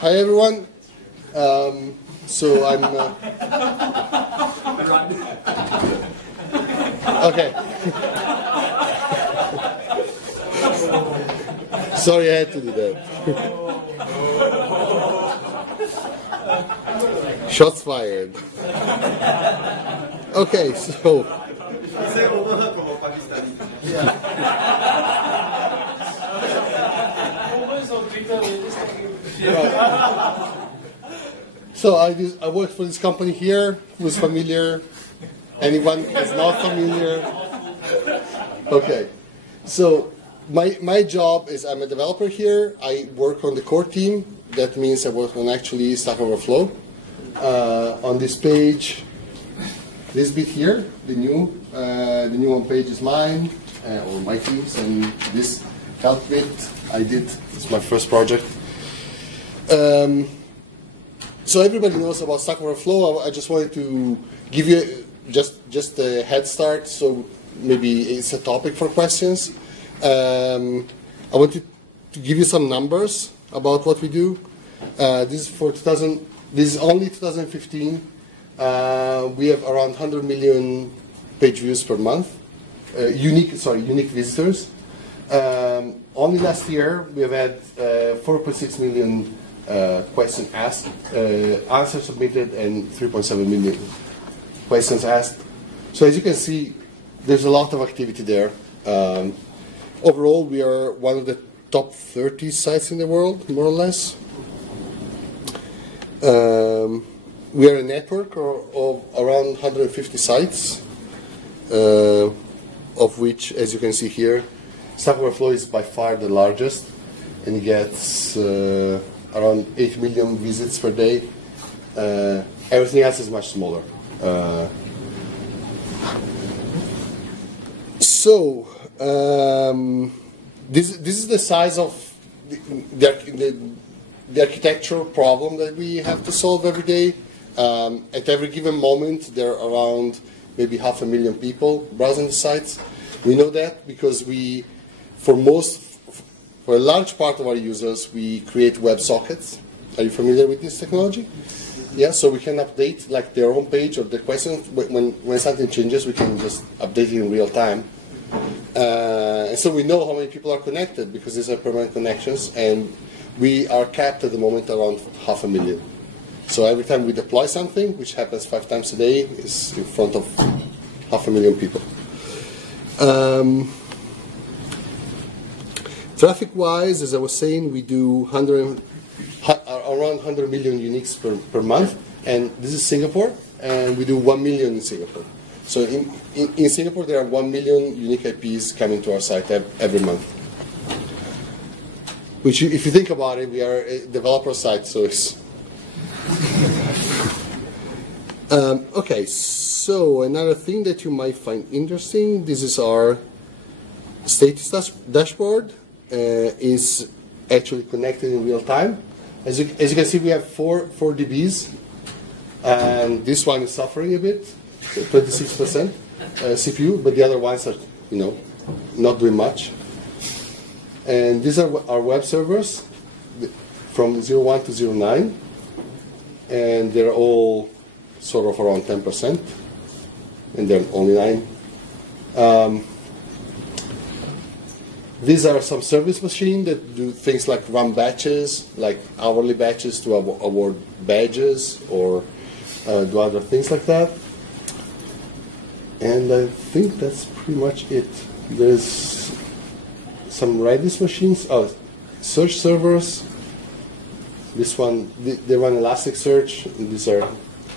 Hi everyone. So I'm. Okay. Sorry, I had to do that. Shots fired. Okay, so. So I work for this company here. Who's familiar? Anyone is not familiar? Okay. So my job is I'm a developer here. I work on the core team. That means I work on actually Stackoverflow. On this page, this bit here, the new one page is mine or my team's, and this calc bit I did. It's my first project. So everybody knows about Stackoverflow. I just wanted to give you just a head start, so maybe it's a topic for questions. I wanted to give you some numbers about what we do. This is for 2000. This is only 2015. We have around 100 million page views per month. Unique visitors. Only last year we have had 4.6 million questions asked, answers submitted, and 3.7 million questions asked. So as you can see, there's a lot of activity there. Overall, we are one of the top 30 sites in the world, more or less. We are a network of around 150 sites, of which, as you can see here, Stackoverflow is by far the largest, and it gets around 8 million visits per day. Everything else is much smaller. This is the size of the architectural problem that we have to solve every day. At every given moment, there are around maybe 500,000 people browsing the sites. We know that because for a large part of our users, we create WebSockets. Are you familiar with this technology? Yeah, so we can update like their home page or the question. When something changes, we can just update it in real time. And so we know how many people are connected because these are permanent connections, and we are capped at the moment around 500,000. So every time we deploy something, which happens 5 times a day, is in front of 500,000 people. Traffic-wise, as I was saying, we do around 100 million uniques per month, and this is Singapore, and we do 1 million in Singapore. So in Singapore, there are 1 million unique IPs coming to our site every month. Which, if you think about it, we are a developer site, so it's... Okay, so another thing that you might find interesting, this is our status dashboard. Is actually connected in real time. As you can see, we have four DBs, and this one is suffering a bit, so 26% CPU, but the other ones are, not doing much. And these are our web servers from 01 to 09, and they're all sort of around 10%, and they're only 9. These are some service machines that do things like run batches, like hourly batches to award badges or do other things like that. And I think that's pretty much it. There's some Redis machines, search servers. This one, they run Elasticsearch, and these are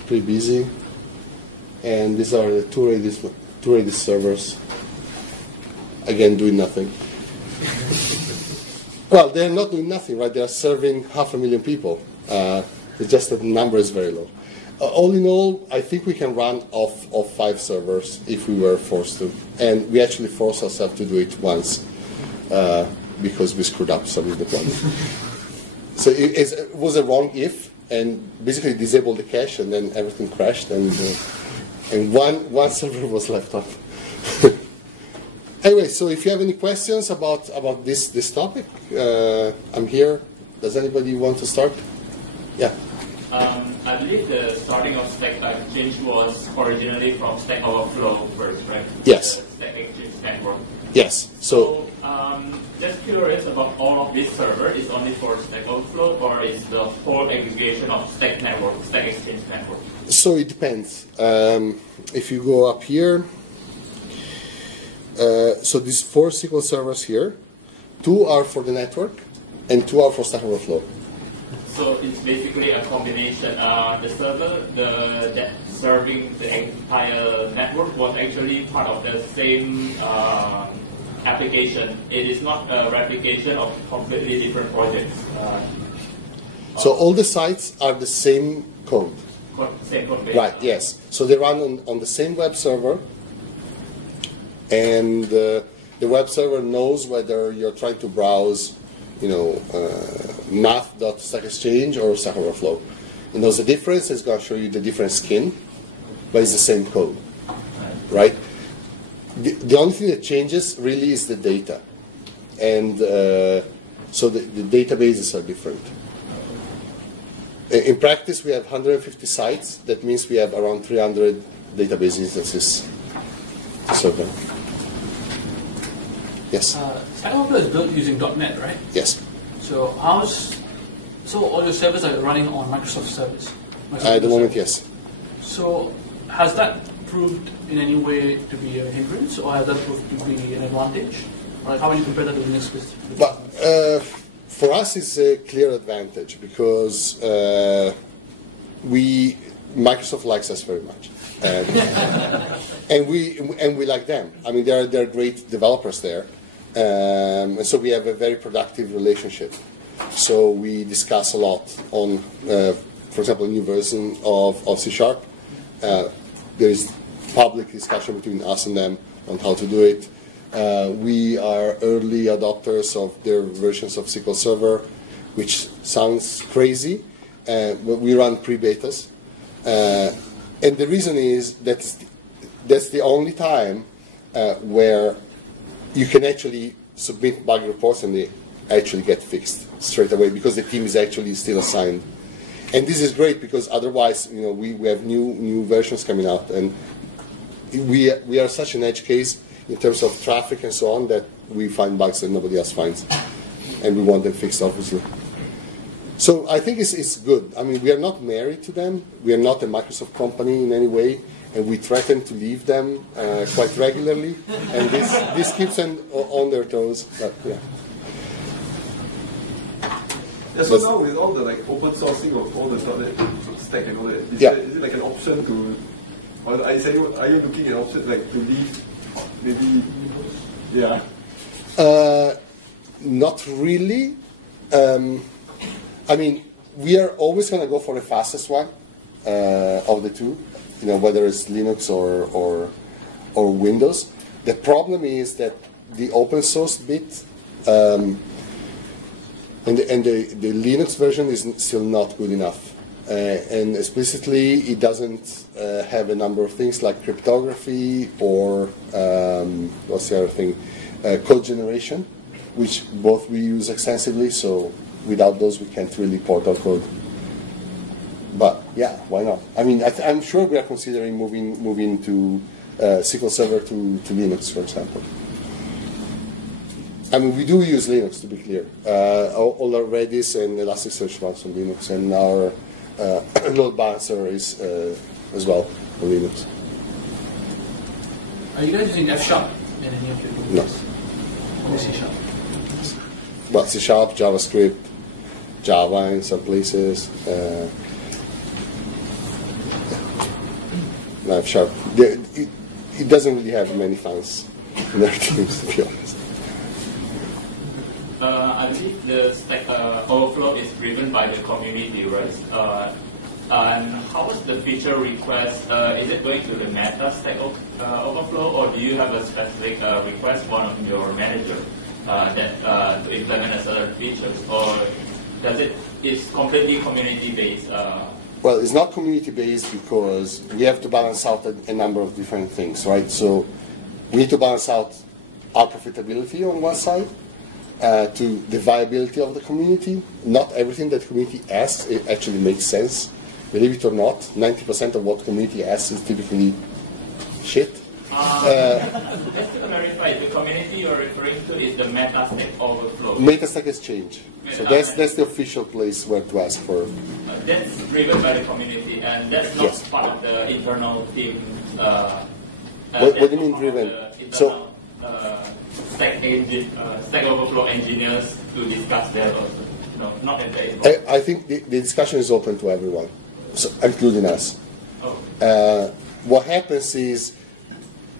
pretty busy. And these are the two Redis servers, again doing nothing. Well, they're not doing nothing, right? They are serving 500,000 people. It's just that the number is very low. All in all, I think we can run off 5 servers if we were forced to. And we actually forced ourselves to do it once because we screwed up some of the deployment. So it was a wrong if, and basically disabled the cache, and then everything crashed, and one server was left up. Anyway, so if you have any questions about this topic, I'm here. Does anybody want to start? Yeah. I believe the starting of Stack Exchange was originally from Stackoverflow first, right? Yes. The Stack Exchange network. Yes. So just curious about all of this server is only for Stackoverflow, or is the whole aggregation of Stack network, Stack Exchange network? So it depends. If you go up here, so these 4 SQL servers here, 2 are for the network and 2 are for Stackoverflow. So it's basically a combination. The server that serving the entire network was actually part of the same application. It is not a replication of completely different projects. So all the sites are the same code. Same code base. Right, yes. So they run on the same web server, and the web server knows whether you're trying to browse, math.stackexchange or Stack Overflow. It knows the difference. It's going to show you the different skin, but it's the same code, right? The only thing that changes really is the data, and so the databases are different. In practice, we have 150 sites. That means we have around 300 database instances to serve them. Yes. Stack Overflow is built using .NET, right? Yes. So all your servers are running on Microsoft servers? At the moment, yes. So has that proved in any way to be a hindrance, or has that proved to be an advantage? Like, how would you compare that to Linux? But for us, it's a clear advantage because Microsoft likes us very much, and we like them. I mean, they're great developers there, and so we have a very productive relationship. So we discuss a lot on, for example, a new version of C#. There is public discussion between us and them on how to do it. We are early adopters of their versions of SQL Server, which sounds crazy, but we run pre-betas. And the reason is that that's the only time where you can actually submit bug reports and they actually get fixed straight away because the team is actually still assigned. And this is great because otherwise, we have new versions coming out, and we are such an edge case in terms of traffic and so on that we find bugs that nobody else finds, and we want them fixed, obviously. So I think it's good. I mean, we are not married to them. We are not a Microsoft company in any way, and we threaten to leave them quite regularly, and this keeps them on their toes. But, yeah. Yeah, so now with all the open sourcing of all the stack and all that, is it like an option to, or are you looking at options to leave, maybe, yeah? Not really. I mean, we are always going to go for the fastest one of the two, whether it's Linux or Windows. The problem is that the open source bit and the Linux version is still not good enough. And explicitly, it doesn't have a number of things like cryptography or, what's the other thing, code generation, which both we use extensively, so without those we can't really port our code. But yeah, why not? I mean, I'm sure we are considering moving to SQL Server to Linux, for example. I mean, we do use Linux, to be clear. All our Redis and Elasticsearch runs on Linux, and our load balancer is as well on Linux. Are you guys using F# in any of your No. Only C#? But C#, JavaScript, Java in some places. No, F#. It doesn't really have many fans in their teams, to be honest. I believe the Stack Overflow is driven by the community, right? And how was the feature request? Is it going to the meta Stack Overflow, or do you have a specific request from your manager that to implement certain features, or it's completely community-based? Well, it's not community-based because we have to balance out a number of different things, right? So we need to balance out our profitability on one side, to the viability of the community. Not everything that the community asks it actually makes sense. Believe it or not, 90% of what community asks is typically shit. Just to clarify, the community you're referring to is the Stack Overflow. Metastack has changed. So that's the official place where to ask for. That's driven by the community, and that's not part of the internal team. What do you mean driven? So, Stack Overflow engineers to discuss that also. No, not at the I think the discussion is open to everyone, so, including us. Oh. What happens is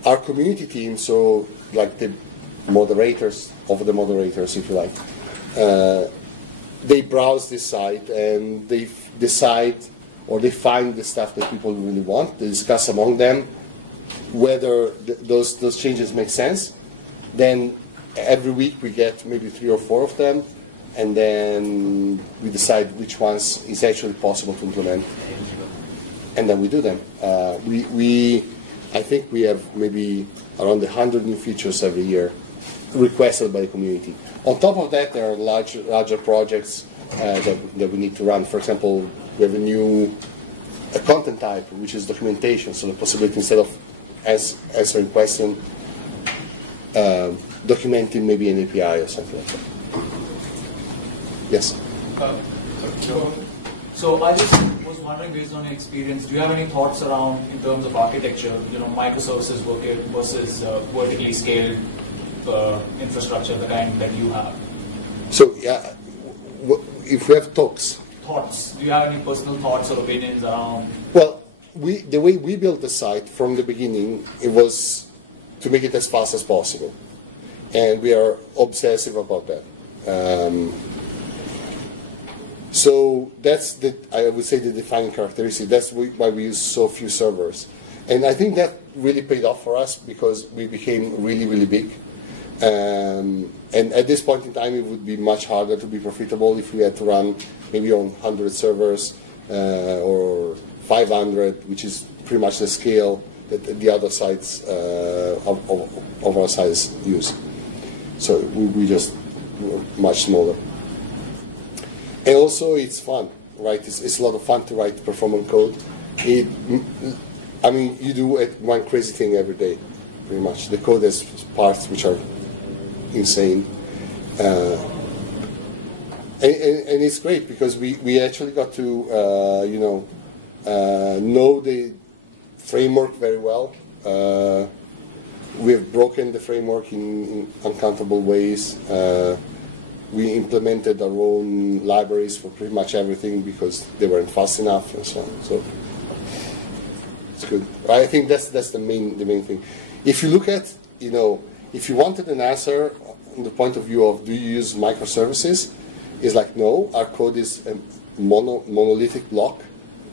our community team, so like the moderators of the moderators, if you like, they browse this site and they decide or they find the stuff that people really want. They discuss among them whether those changes make sense. Then every week we get maybe 3 or 4 of them, and then we decide which ones is actually possible to implement, and then we do them. I think we have maybe around 100 new features every year requested by the community. On top of that, there are larger projects that we need to run. For example, we have a content type, which is documentation. So the possibility, instead of answering question, documenting maybe an API or something like that. Yes? So I just was wondering, based on your experience, do you have any thoughts around, in terms of architecture, microservices versus vertically scaled infrastructure, the kind that you have? So if we have talks. Thoughts. Do you have any personal thoughts or opinions around? Well, the way we built the site from the beginning, it was to make it as fast as possible. And we are obsessive about that. So that's I would say, the defining characteristic. That's why we use so few servers. And I think that really paid off for us because we became really, really big. And at this point in time, it would be much harder to be profitable if we had to run maybe on 100 servers or 500, which is pretty much the scale that the other sites of our size use. So we just were much smaller. And also, it's fun, right? It's a lot of fun to write performance code. You do one crazy thing every day, pretty much. The code has parts which are insane. And it's great because we actually got to, know the framework very well. We have broken the framework in uncountable ways. We implemented our own libraries for pretty much everything because they weren't fast enough and so on. So it's good. I think that's the main thing. If you look at, if you wanted an answer from the point of view of do you use microservices, it's like no. Our code is a monolithic block.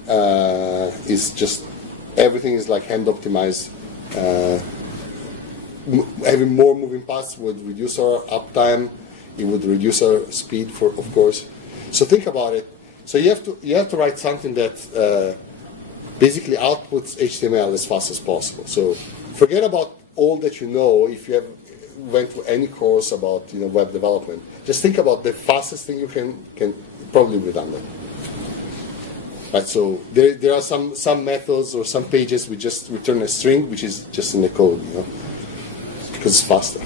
It's just everything is like hand optimized. Having more moving parts would reduce our uptime. It would reduce our speed, of course. So think about it. So you have to write something that basically outputs HTML as fast as possible. So forget about all that you know. If you went to any course about web development, just think about the fastest thing you can probably redundant. Right. So there are some methods or some pages we just return a string, which is just in the code, because it's faster.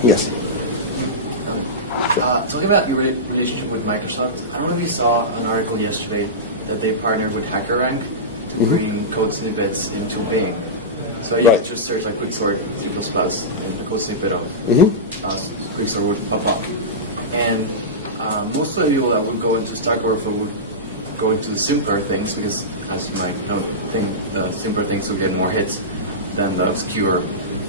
Yes. Talking about your relationship with Microsoft, I don't know if you saw an article yesterday that they partnered with HackerRank to bring code snippets into Bing. So you can just search like quicksort C++ and the code snippet of quicksort would pop up. And most of the people that would go into Stack Overflow would go into the simpler things because, as you might think, the simpler things will get more hits than the obscure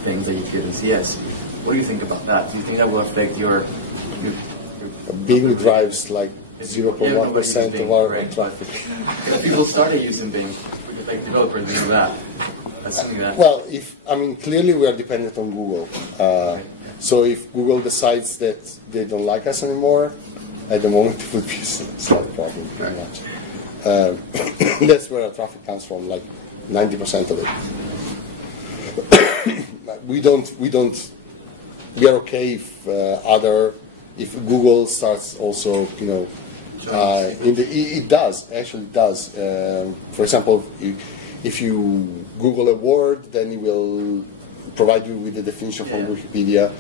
things that you get in CS. What do you think about that? Do you think that will affect your Bing drives like 0.1% of our traffic. If people started using Bing, like developers do that. Well, clearly we are dependent on Google. So if Google decides that they don't like us anymore, at the moment it would be a slight problem, pretty much. That's where our traffic comes from, like 90% of it. We don't we are okay if Google starts also, it does, actually does. For example, if you Google a word, then it will provide you with the definition from Wikipedia.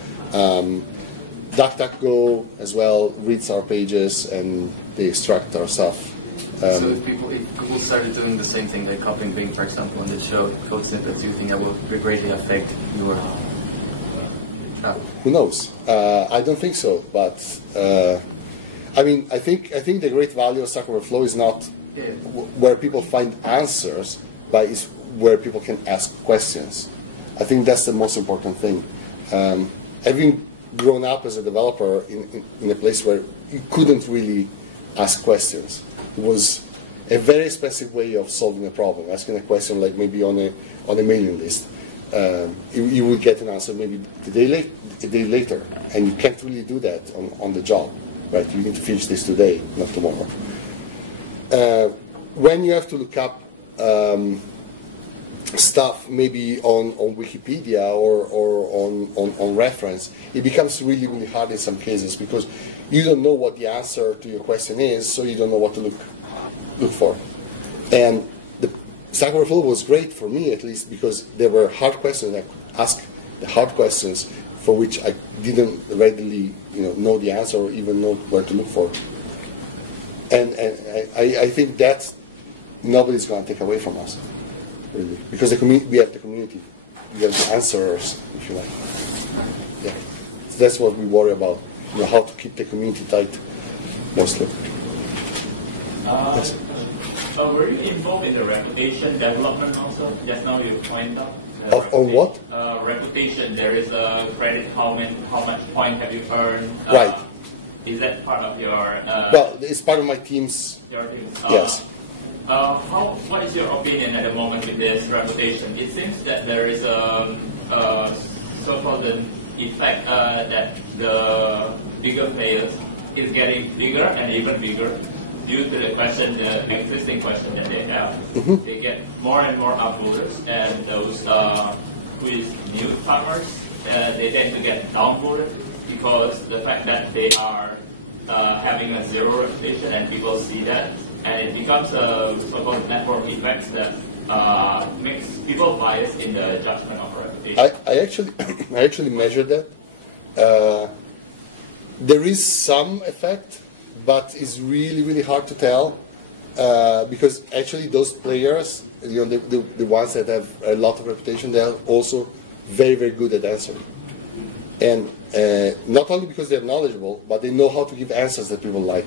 DuckDuckGo as well reads our pages and they extract our stuff. So if Google started doing the same thing, like copying Bing, for example, and they show code snippets, do you think that will greatly affect your traffic? Who knows? I don't think so, but I think the great value of Stackoverflow is not where people find answers, but it's where people can ask questions. I think that's the most important thing. Having grown up as a developer in a place where you couldn't really ask questions, it was a very expensive way of solving a problem. Asking a question like maybe on a mailing list, you would get an answer maybe a day later, and you can't really do that on the job, right? You need to finish this today, not tomorrow. When you have to look up stuff maybe on Wikipedia or on reference, it becomes really, really hard in some cases because you don't know what the answer to your question is, so you don't know what to look for. And the Stackoverflow was great for me, at least, because there were hard questions. I could ask the hard questions for which I didn't readily know the answer or even know where to look for. And I think that nobody's going to take away from us, really, because we have the community, we have the answers, if you like. Yeah, so that's what we worry about. How to keep the community tight, mostly. Yes. Were you involved in the reputation development also? Just now you pointed out. On what? Reputation. There is a credit, how much point have you earned? Right. Is that part of your? Well, it's part of my team's. Your team. Yes. What is your opinion at the moment with this reputation? It seems that there is a so-called effect that the bigger players is getting bigger and even bigger due to the existing question that they have. Mm-hmm. They get more and more upvoters, and those who is newcomers, they tend to get downvoted because the fact that they are having a zero reputation and people see that, and it becomes a so-called network effect that makes people biased in the judgment of a reputation. I actually measured that. There is some effect, but it's really, really hard to tell because actually those players, the ones that have a lot of reputation, they are also very, very good at answering. And not only because they're knowledgeable, but they know how to give answers that people like.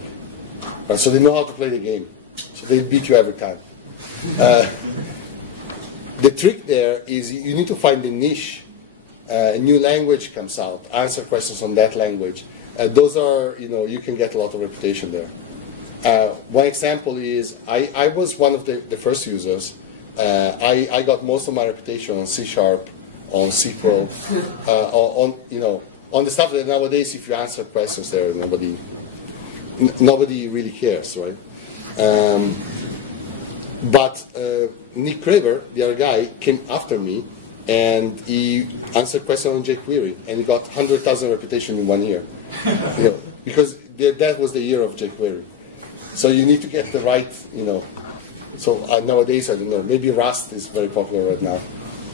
Right? So they know how to play the game. So they beat you every time. The trick there is you need to find a niche. A new language comes out, answer questions on that language. Those are, you can get a lot of reputation there. One example is I was one of the first users. I got most of my reputation on C#, on SQL, on the stuff that nowadays, if you answer questions there, nobody really cares, right? But Nick Craver, the other guy, came after me, and he answered questions on jQuery, and he got 100,000 reputation in 1 year. Because that was the year of jQuery. So you need to get the right, So nowadays, I don't know, maybe Rust is very popular right now.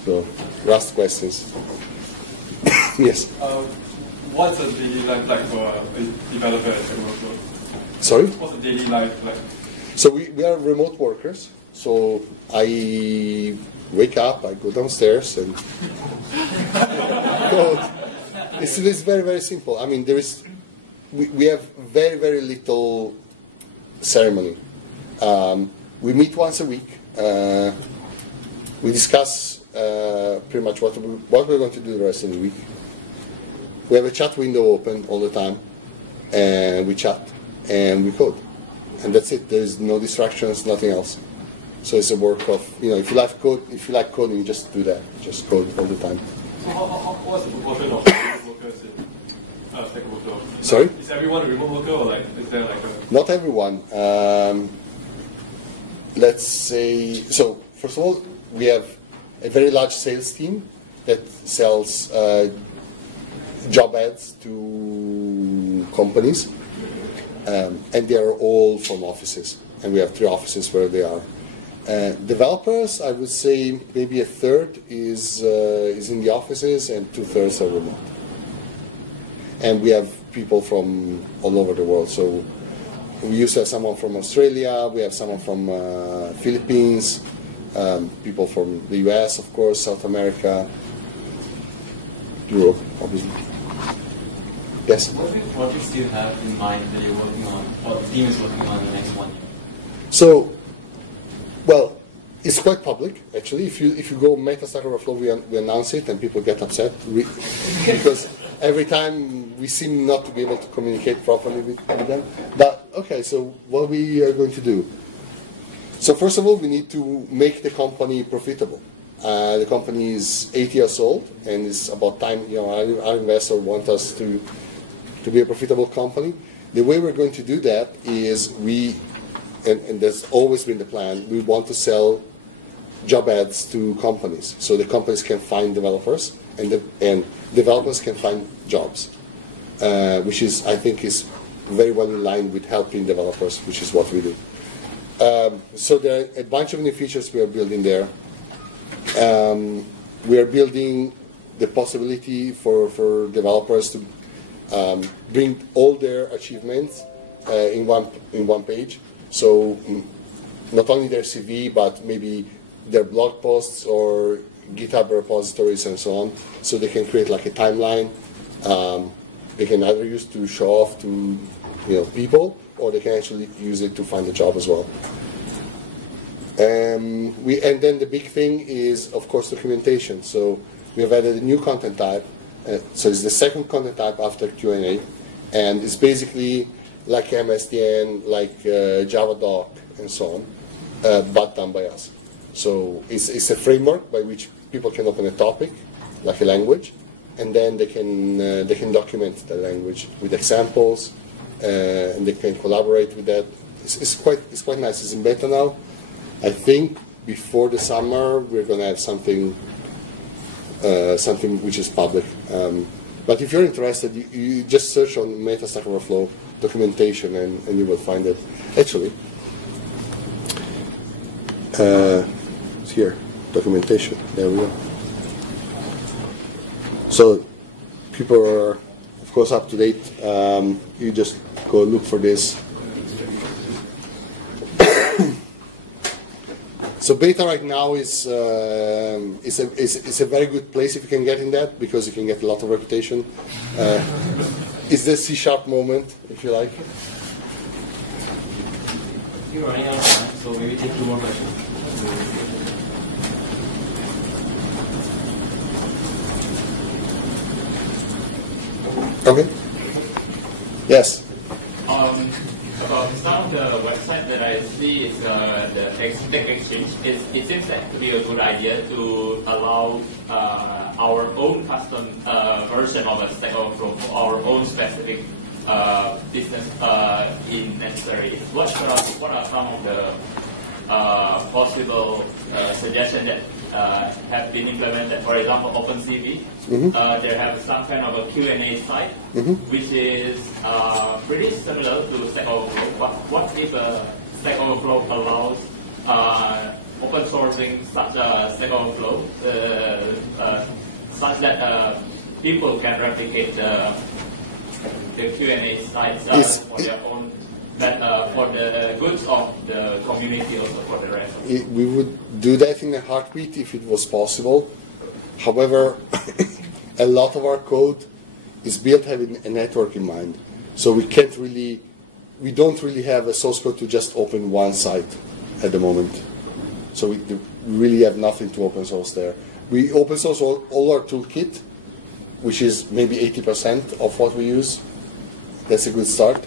So Rust questions. Yes. What's a daily life like for a developer at Stackoverflow? Sorry? What's a daily life like? So we are remote workers. So I wake up, I go downstairs, and code. It's very, very simple. I mean, we have very, very little ceremony. We meet once a week. We discuss pretty much what we're going to do the rest of the week. We have a chat window open all the time, and we chat and we code, and that's it. There's no distractions, nothing else. So it's a work of if you like coding, you just do that. Just code all the time. So what's the proportion of remote workers in Stackoverflow? Sorry? Is everyone a remote worker, or is there like a? Not everyone. Let's say so. First of all, we have a very large sales team that sells job ads to companies, and they are all from offices, and we have 3 offices where they are. Developers, I would say maybe a third is in the offices and 2/3 are remote. And we have people from all over the world. So we used to have someone from Australia, we have someone from Philippines, people from the US, of course, South America, Europe, obviously. Yes? What big projects do you have in mind that you're working on, or the team is working on in the next 1 year? So, well, it's quite public, actually. If you go Meta Stackoverflow, we announce it, and people get upset because every time we seem not to be able to communicate properly with them. But okay, so what we are going to do? So first of all, we need to make the company profitable. The company is 8 years old, and it's about time. Our investor wants us to be a profitable company. The way we're going to do that is and that's always been the plan, we want to sell job ads to companies. So the companies can find developers, and developers can find jobs, which is, I think, is very well in line with helping developers, which is what we do. So there are a bunch of new features we are building there. We are building the possibility for developers to bring all their achievements in one page. So not only their CV, but maybe their blog posts or GitHub repositories and so on. So they can create like a timeline. They can either use to show off to people, or they can actually use it to find a job as well. And then the big thing is, of course, documentation. So we have added a new content type. So it's the second content type after Q&A, and it's basically like MSDN, like JavaDoc, and so on, but done by us. So it's a framework by which people can open a topic, like a language, and then they can document the language with examples, and they can collaborate with that. It's quite nice. It's in beta now. I think before the summer we're going to have something which is public. But if you're interested, you just search on Meta Stackoverflow documentation, and you will find it. Actually, it's here, documentation. There we go. So people are, of course, up to date. You just go look for this. So beta right now is a very good place if you can get in that, because you can get a lot of reputation. It's the C# moment, if you like. You're running out of time, so maybe take 2 more questions. Okay. Yes. About some of the website that I see is the Tech Exchange. It seems like to be a good idea to allow our own custom version of a Stack Overflow for our own specific business in necessary. What are some of the possible suggestions that have been implemented? For example, OpenCV. They have some kind of a Q&A site, which is pretty similar to Stack Overflow. What if Stack Overflow allows open sourcing such a Stack Overflow such that people can replicate the Q&A sites for their own, for the goods of the community, also for the rest of it? We would do that in a heartbeat if it was possible. However, a lot of our code is built having a network in mind. So we don't really have a source code to just open one site at the moment. So we really have nothing to open source there. We open source all our toolkit, which is maybe 80% of what we use. That's a good start.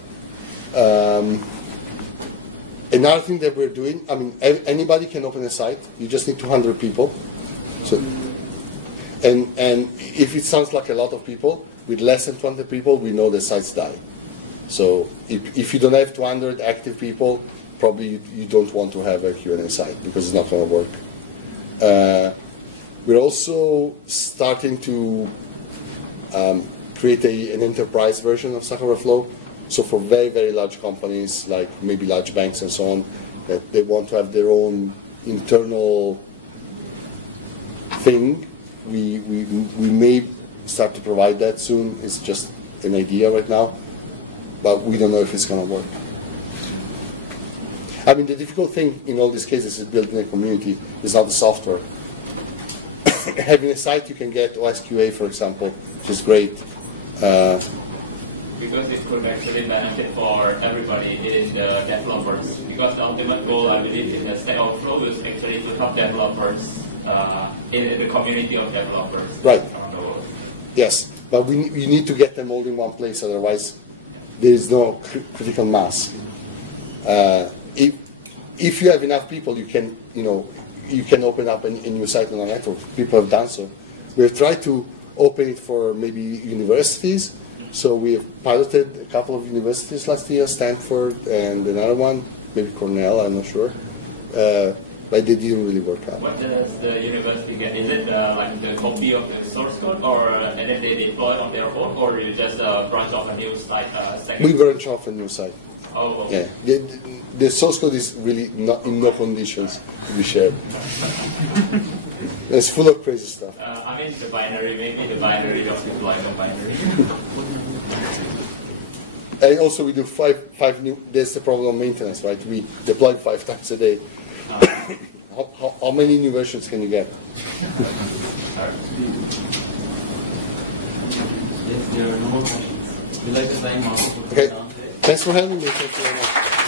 Another thing that we're doing, anybody can open a site. You just need 200 people. So, and if it sounds like a lot of people, with less than 200 people, we know the sites die. So if you don't have 200 active people, probably you don't want to have a Q&A site, because it's not going to work. We're also starting to create an enterprise version of Stack Overflow. So for very, very large companies, like maybe large banks and so on, that they want to have their own internal thing, we may start to provide that soon. It's just an idea right now, but we don't know if it's going to work. I mean, the difficult thing in all these cases is building a community. It's not the software. Having a site you can get OSQA, for example, which is great. Because it could actually benefit for everybody in the developers. Because the ultimate goal, I believe, in the Stack Overflow is actually to help developers in the community of developers. Right. Around the world. Yes, but you need to get them all in one place. Otherwise, there is no critical mass. If you have enough people, you can open up a new site on a network. People have done so. We have tried to open it for maybe universities. So we have piloted a couple of universities last year, Stanford and another one, maybe Cornell, I'm not sure. But they didn't really work out. What does the university get? Is it like the copy of the source code, or and then they deploy on their own, or you just branch off a new site? We branch off a new site. Oh, okay. Yeah. The source code is really not in no conditions to be shared. It's full of crazy stuff. I mean, the binary, maybe the binary just deploy the binary. And also we do five new, there's the problem of maintenance, right? We deploy 5 times a day. How many new versions can you get? If there are no more questions, we'd like to thank Marco for coming Okay. down today. Thanks for having me. Thank you very much.